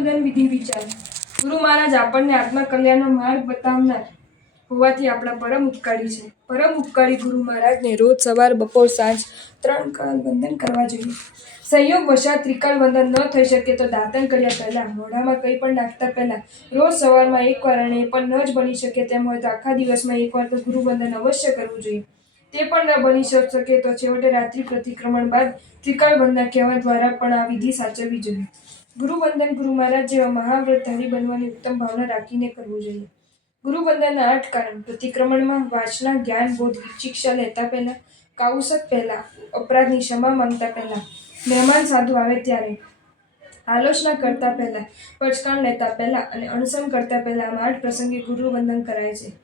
ગુરુવંદન વિધિ વિચાર. ગુરુ મહારાજ આપણને આત્મકલ્યાણનો માર્ગ બતાવનાર હોવાથી આપણા પરમ ઉપકારી છે. પરમ ઉપકારી ગુરુ મહારાજને રોજ સવાર, બપોર, સાંજ 3 કાળ વંદન કરવા જોઈએ. સંયોગ વશાત ત્રિકાળ વંદન ન થઈ શકે તો દાંતણ કર્યા પહેલા, મોઢામાં કંઈ પણ નાખતા પહેલા રોજ સવારમાં એકવાર, અને એ પણ ન જ બની શકે તેમ હોય તો આખા દિવસમાં એકવાર તો ગુરુવંદન અવશ્ય કરવું જોઈએ. તે પણ ન બની શકે તો છેવટે રાત્રિ પ્રતિક્રમણ બાદ ત્રિકાળ વંદન કહેવા દ્વારા પણ આ વિધિ સાચવવી જોઈએ. ગુરુવંદન ગુરુ મહારાજ જેવા મહાવ્રતધારી બનવાની ઉત્તમ ભાવના રાખીને કરવું જોઈએ. ગુરુવંદનના 8 કારણ. પ્રતિક્રમણમાં વાસના, જ્ઞાન, બોધ, શિક્ષા લેતા પહેલા, કાઉસક પહેલા, અપરાધની ક્ષમા માંગતા પહેલા, મહેમાન સાધુ આવે ત્યારે, આલોચના કરતા પહેલા, પચકાણ લેતા પહેલા અને અણસમ કરતા પહેલા આમ 8 પ્રસંગે ગુરુવંદન કરાય છે.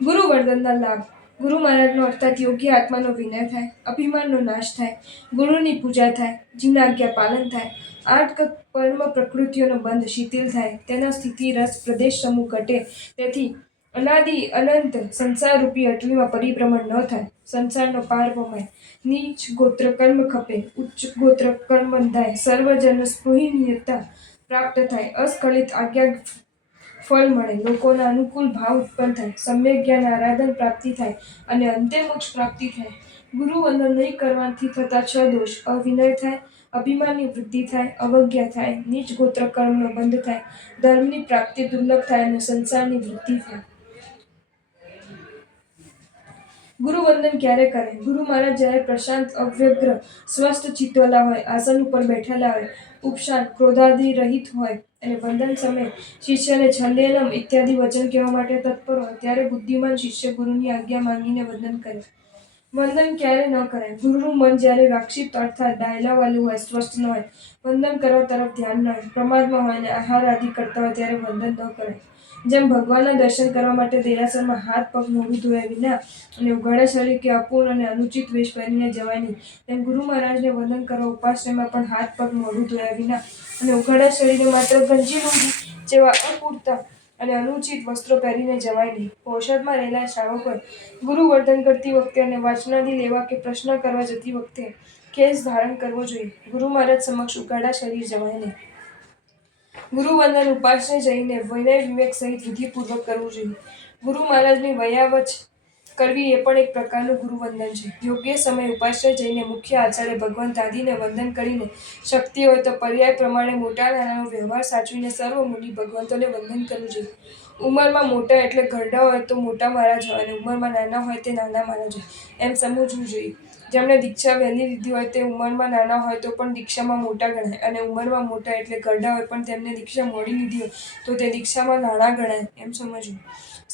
ગુરુવંદનના લાભ. ગુરુ મહારાજનો અર્થાત યોગ્ય આત્માનો વિનય થાય, અભિમાનનો નાશ થાય, ગુરુની પૂજા થાય, જીવના આજ્ઞા પાલન થાય, 8 કર્મ પ્રકૃતિઓનો બંધ શિથિલ થાય, તેના સ્થિતિ રસ પ્રદેશ સમૂહ ઘટે, તેથી અનાદિ અનંત સંસારરૂપી અટવીમાં પરિભ્રમણ ન થાય, સંસારનો પાર પમાય, નીચ ગોત્ર કર્મ ખપે, ઉચ્ચ ગોત્ર કર્મ બંધાય, સર્વજન સ્પૃહણીયતા પ્રાપ્ત થાય, અસ્ખલિત આજ્ઞા ફળ મળે, લોકોના અનુકૂળ ભાવ ઉત્પન્ન થાય, સમ્યક જ્ઞાન આરાધન પ્રાપ્તિ થાય અને અંતે મોક્ષ પ્રાપ્તિ થાય. ગુરુવંદન નહીં કરવાથી થતા 6 દોષ. અવિનય થાય, અભિમાનની વૃદ્ધિ થાય, અવજ્ઞા થાય, નીચ ગોત્ર કર્મનો બંધ થાય, ધર્મની પ્રાપ્તિ દુર્લભ થાય અને સંસારની વૃદ્ધિ થાય. ગુરુવંદન ક્યારે કરાય? ગુરુ મહારાજ જ્યારે પ્રશાંત, અવ્યગ્ર, સ્વસ્થ ચિત્તવાળા હોય, આસન ઉપર બેઠેલા હોય, ઉપશાંત, ક્રોધાદિ રહિત હોય અને વંદન સમયે શિષ્યને છંદેનમ ઇત્યાદિ વચન કહેવા માટે તત્પર હોય, ત્યારે બુદ્ધિમાન શિષ્ય ગુરુની આજ્ઞા માંગીને વંદન કરે. વંદન ક્યારે ન કરાય? ગુરુનું મન જ્યારે વાક્ષિપ્ત અર્થાત ડાયલાવાળું હોય, સ્વસ્થ ન હોય, વંદન કરવા તરફ ધ્યાન ન હોય, પ્રમાદમાં હોય અને આહાર આદિ કરતા હોય ત્યારે વંદન ન કરાય. જેમ ભગવાનના દર્શન કરવા માટે દેરાસરમાં હાથ પગ મોઢું ધોયા વિના અને ઉઘાડા શરીર કે અપૂર્ણ અને અનુચિત વેશ પહેરીને જવાય નહીં, તેમ ગુરુ મહારાજને વંદન કરવા ઉપાશ્રયમાં પણ હાથ પગ મોઢું ધોયા વિના અને ઉઘાડા શરીરે માત્ર ગંજી લુંગી જેવા અપૂરતા અને અનુચિત વસ્ત્રો પહેરીને જવાય નહીં. ઔષધમાં રહેલા શ્રાવકોએ ગુરુવંદન કરતી વખતે અને વાચનાદિ લેવા કે પ્રશ્ન કરવા જતી વખતે કેશ ધારણ કરવો જોઈએ. ગુરુ મહારાજ સમક્ષ ઉઘાડા શરીર જવાય નહીં. ગુરુવંદન ઉપાશ્રય જઈને વિનય વિવેક સહિત વિધિપૂર્વક કરવું જોઈએ. ગુરુ મહારાજની વયાવચ કરવી એ પણ એક પ્રકારનું ગુરુવંદન છે. યોગ્ય સમયે ઉપાશ્રય જઈને મુખ્ય આચાર્ય ભગવંત આદિને વંદન કરીને શક્તિ હોય તો પર્યાય પ્રમાણે મોટા નાનાનો વ્યવહાર સાચવીને સર્વ મુનિ ભગવંતોને વંદન કરવું જોઈએ. ઉંમરમાં મોટા એટલે ઘરડા હોય તો મોટા મહારાજ હોય અને ઉંમરમાં નાના હોય તે નાના મહારાજ હોય, એમ સમજવું જોઈએ. જેમણે દીક્ષા વહેલી લીધી હોય તે ઉંમરમાં નાના હોય તો પણ દીક્ષામાં મોટા ગણાય, અને ઉંમરમાં મોટા એટલે ઘરડા હોય પણ તેમને દીક્ષા મોડી લીધી હોય તો તે દીક્ષામાં નાના ગણાય, એમ સમજવું.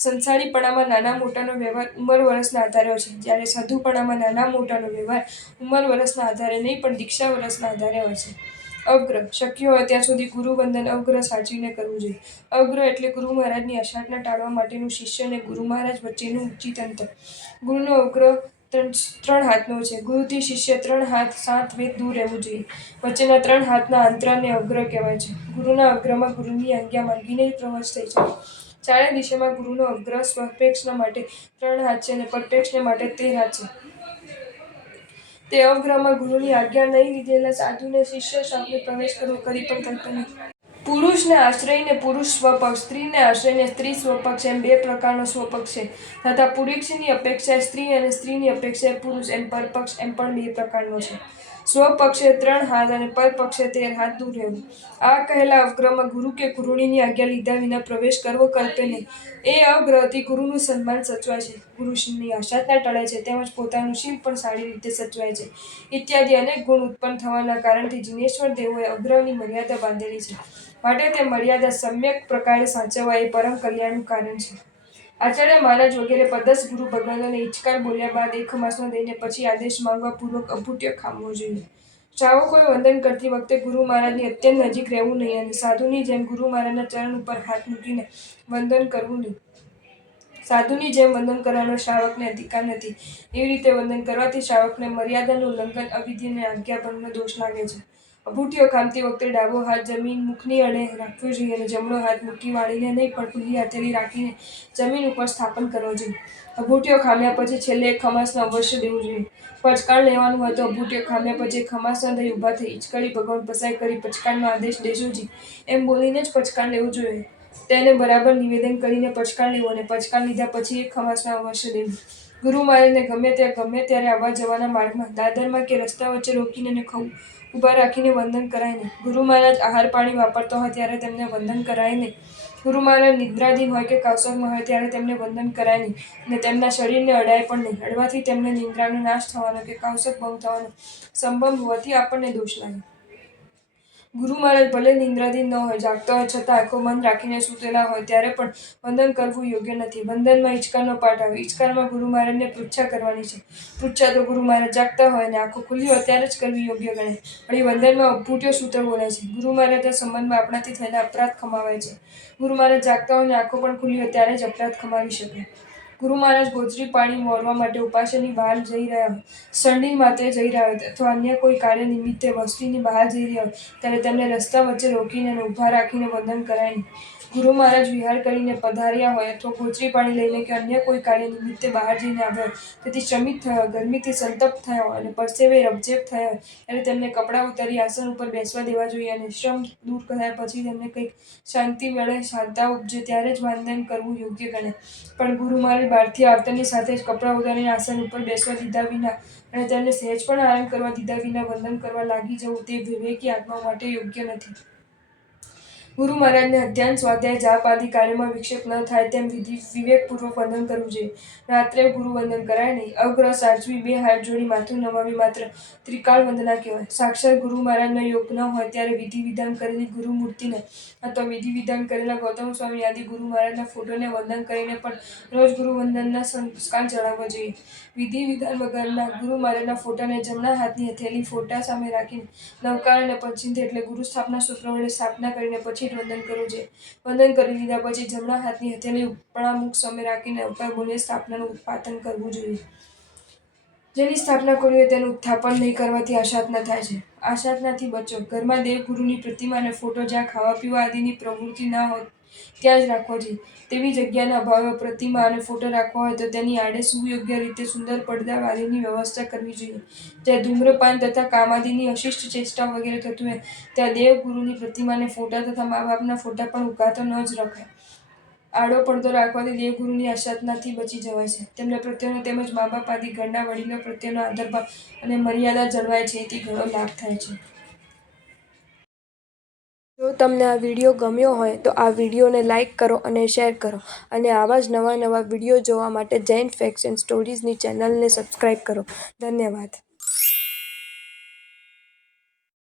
સંસારીપણામાં નાના મોટાનો વ્યવહાર ઉંમર વર્ષના આધારે હોય છે, જ્યારે સાધુપણામાં નાના મોટાનો વ્યવહાર ઉંમર વર્ષના આધારે નહીં પણ દીક્ષા વર્ષના આધારે હોય છે. અગ્ર. શક્ય હોય ત્યાં સુધી ગુરુવંદન અગ્ર સાચવીને કરવું જોઈએ. અગ્ર એટલે ગુરુ મહારાજની અશાટના ટાળવા માટેનું શિષ્ય અને ગુરુ મહારાજ વચ્ચેનું ઉચિત અંતર. ગુરુનો અગ્ર 3 હાથનો છે. ગુરુથી શિષ્ય 3 હાથ 7 વેદ દૂર રહેવું જોઈએ. વચ્ચેના 3 હાથના અંતરાને અગ્ર કહેવાય છે. ગુરુના અગ્રમાં ગુરુની આજ્ઞા માંગીને જ પ્રવેશ થઈ શકે. ચારે દિશામાં ગુરુનો અગ્ર સ્વપેક્ષના માટે 3 હાથ છે અને પરપેક્ષને માટે 13 હાથ છે. તે અગ્રમાં ગુરુની આજ્ઞા નહીં લીધેલા સાધુને શિષ્ય શાપને પ્રવેશ કરવો કરી પણ કરતો નથી. પુરુષને આશ્રયીને પુરુષ સ્વપક્ષ, સ્ત્રીને આશ્રયીને સ્ત્રી સ્વપક્ષ એમ 2 પ્રકારનો સ્વપક્ષ છે, તથા પુરુષની અપેક્ષાએ સ્ત્રી અને સ્ત્રીની અપેક્ષાએ પુરુષ એમ પરપક્ષ એમ પણ 2 પ્રકારનો છે. સ્વપક્ષે 3 હાથ અને પરપક્ષે 13 હાથ દૂર રહેવું. આ કહેલા અગ્રમાં ગુરુ કે ગુરુણીની આજ્ઞા લીધા વિના પ્રવેશ કરવો કલ્પે નહીં. એ અગ્રથી ગુરુનું સન્માન સચવાય છે, ગુરુની અશાટના ટળે છે, તેમજ પોતાનું શીલ પણ સારી રીતે સચવાય છે, ઇત્યાદિ અનેક ગુણ ઉત્પન્ન થવાના કારણથી જિનેશ્વર દેવોએ અગ્રની મર્યાદા બાંધેલી છે, માટે તે મર્યાદા સમ્યક પ્રકારે સાચવવા એ પરમ કલ્યાણનું કારણ છે. આચાર્ય મહારાજ વગેરે પદસ્થ ગુરુ ભગવંતોને ઈચકાર બોલ્યા બાદ એકમાસનો દઈને પછી આદેશ માંગવા પૂર્વક અભૂટ્ય ખામવો જોઈએ. શ્રાવકોએ વંદન કરતી વખતે ગુરુ મહારાજની અત્યંત નજીક રહેવું નહીં અને સાધુની જેમ ગુરુ મહારાજના ચરણ ઉપર હાથ મૂકીને વંદન કરવું નહીં. સાધુની જેમ વંદન કરવાનો શ્રાવકને અધિકાર નથી. એવી રીતે વંદન કરવાથી શ્રાવકને મર્યાદાનું ઉલ્લંઘન, અવિધિ અને આજ્ઞાભંગનો દોષ લાગે છે. અભૂટીઓ ખામતી વખતે ડાબો હાથ જમીન મુખની અડે રાખવો જોઈએ અને જમણો હાથ મુઠ્ઠી વાળીને નહીં પણ ખુલ્લી હથેળી રાખીને જમીન ઉપર સ્થાપન કરવો જોઈએ. અભૂટીઓ ખામ્યા પછી છેલ્લે એક ખમાસનું અવશ્ય દેવું જોઈએ. પચકાણ લેવાનું હોય તો અભૂટીઓ ખામ્યા પછી ખમાસ ન દઈ ઊભા થઈ ઈચકડી ભગવાન પસાય કરી પચકાણનો આદેશ દેશોજી એમ બોલીને જ પચકાણ લેવું જોઈએ. તેને બરાબર નિવેદન કરીને પચકાણ લેવું અને પચકાણ લીધા પછી એક ખમાસનું અવશ્ય દેવું. ગુરુ મહારાજને ગમે ત્યારે આવવા જવાના માર્ગમાં દાદરમાં કે રસ્તા વચ્ચે રોકીને અને ઊભા રાખીને વંદન કરાય નહીં. ગુરુ મહારાજ આહાર પાણી વાપરતા હોય ત્યારે તેમને વંદન કરાય નહીં. ગુરુ મહારાજ નિદ્રાધીન હોય કે કૌશલમાં હોય ત્યારે તેમને વંદન કરાય નહીં અને તેમના શરીરને અડાય પણ નહીં. અડવાથી તેમને નિદ્રાનો નાશ થવાનો કે કૌશલ ભંગ થવાનો સંભવ હોવાથી આપણને દોષ લાગે. ગુરુ મહારાજ ભલે નિદ્રાધીન ન હોય, જાગતા હોય છતાં આંખો બંધ રાખીને સૂતેલા હોય ત્યારે પણ વંદન કરવું યોગ્ય નથી. વંદનમાં ઈચકારનો પાઠ આવે. ઈચકારમાં ગુરુ મહારાજને પૃચ્છા કરવાની છે. પૃચ્છા તો ગુરુ મહારાજ જાગતા હોય અને આંખો ખુલ્લી હોય ત્યારે જ કરવી યોગ્ય ગણાય. વળી વંદનમાં અભૂટીઓ સૂત્ર બોલાય છે. ગુરુ મહારાજના સંબંધમાં આપણાથી થયેલા અપરાધ ખમાવાય છે. ગુરુ મહારાજ જાગતા હોય અને આંખો પણ ખુલ્લી હોય ત્યારે જ અપરાધ ખમાવી શકે. ગુરુ મહારાજ ગોચરી પાણી મોરવા માટે ઉપાસની બહાર જઈ રહ્યા હોય, શરણી માટે જઈ રહ્યા હોય અથવા અન્ય કોઈ કાર્ય નિમિત્તે વસ્તીની બહાર જઈ રહ્યા હોય ત્યારે તેમને રસ્તા વચ્ચે રોકીને અને ઊભા રાખીને વંદન કરાય નહીં. ગુરુ મહારાજ વિહાર કરીને પધાર્યા હોય અથવા ગોચરી પાણી લઈને કે અન્ય કોઈ કાર્ય નિમિત્તે બહાર જઈને આવ્યા હોય, તેથી શ્રમિત થયા હોય, ગરમીથી સંતપ્ત થયા હોય અને પરસેવે રબજેબ થયા હોય ત્યારે તેમને કપડાં ઉતારી આસન ઉપર બેસવા દેવા જોઈએ અને શ્રમ દૂર થયા પછી તેમને કંઈક શાંતિ મળે, શાંતા ઉપજે ત્યારે જ વંદન કરવું યોગ્ય ગણાય. પણ ગુરુ મહારાજ બહારથી આવતાની સાથે જ કપડાં ઉતારીને આસન ઉપર બેસવા દીધા વિના અને તેમને સહેજ પણ આરામ કરવા દીધા વિના વંદન કરવા લાગી જવું તે વિવેકી આત્મા માટે યોગ્ય નથી. ગુરુ મહારાજને અધ્યાન, સ્વાધ્યાય, જાપ આદિ કાર્યમાં વિક્ષેપ ન થાય તેમ વિવેકપૂર્વક વંદન કરવું જોઈએ. રાત્રે ગુરુ વંદન કરાય નહીં. અગ્ર સાચવી 2 હાથ જોડી માથું નમાવી માત્ર ત્રિકાળ વંદના કહેવાય. સાક્ષાત ગુરુ મહારાજનો યોગ ન હોય ત્યારે વિધિ વિધાન કરેલી ગુરુ મૂર્તિને અથવા વિધિ વિધાન કરેલા ગૌતમ સ્વામી આદિ ગુરુ મહારાજના ફોટોને વંદન કરીને પણ રોજ ગુરુ વંદનના સંસ્કાર જણાવવા જોઈએ. વિધિ વિધાન વગરના ગુરુ મહારાજના ફોટાને જમણા હાથની હથેળી ફોટા સામે રાખીને નવકાર અને પંચિંદ્ર એટલે ગુરુ સ્થાપના સૂત્ર વડે સ્થાપના કરીને પછી જ વંદન કરવું જોઈએ. વંદન કરી લીધા પછી જમણા હાથની હથેળી ઉપરના મુખ સામે રાખીને નવકાર બોલી સ્થાપનાનું ઉત્પાદન કરવું જોઈએ. જેની સ્થાપના કરવી હોય તેનું ઉત્થાપન નહીં કરવાથી આશાજ્ઞા થાય છે. આશાજ્ઞાથી બચો. ઘરમાં દેવગુરુની પ્રતિમા અને ફોટો જ્યાં ખાવા પીવા આદિની પ્રવૃત્તિ ના હોય ત્યાં જ રાખવો જોઈએ. તેવી જગ્યાના અભાવે પ્રતિમા અને ફોટો રાખવા હોય તો તેની આડે સુયોગ્ય રીતે સુંદર પડદા આદિની વ્યવસ્થા કરવી જોઈએ. જ્યાં ધૂમ્રપાન તથા કામાદિની અશિષ્ટ ચેષ્ટા વગેરે થતું હોય ત્યાં દેવગુરુની પ્રતિમાને ફોટા તથા મા બાપના ફોટા પણ ઉઘાતો ન જ રખાય. આડો પડદો રાખવાથી દેવગુરુની આશાજ્ઞાથી બચી જવાય છે. તેમને પ્રત્યેનો તેમજ મા બાપ આદિ ઘરના વડીલો પ્રત્યેનો આદરભાવ અને મર્યાદા જળવાય છે. એથી ઘણો લાભ થાય છે. જો તમને આ વિડીયો ગમ્યો હોય તો આ વિડીયોને લાઇક કરો અને શેર કરો અને આવા જ નવા વિડીયો જોવા માટે જૈન ફેક્ટ્સ એન્ડ સ્ટોરીઝની ચેનલને સબસ્ક્રાઇબ કરો. ધન્યવાદ.